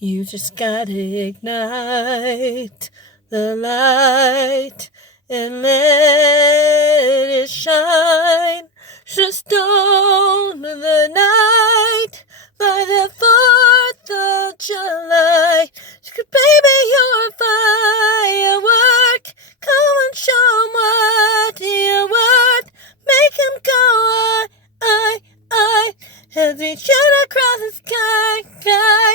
You just gotta ignite the light and let it shine. Just on the night by the 4th of July. Baby, you're a firework. Come and show 'em what you're worth. Make 'em go, I, as we shoot across the sky.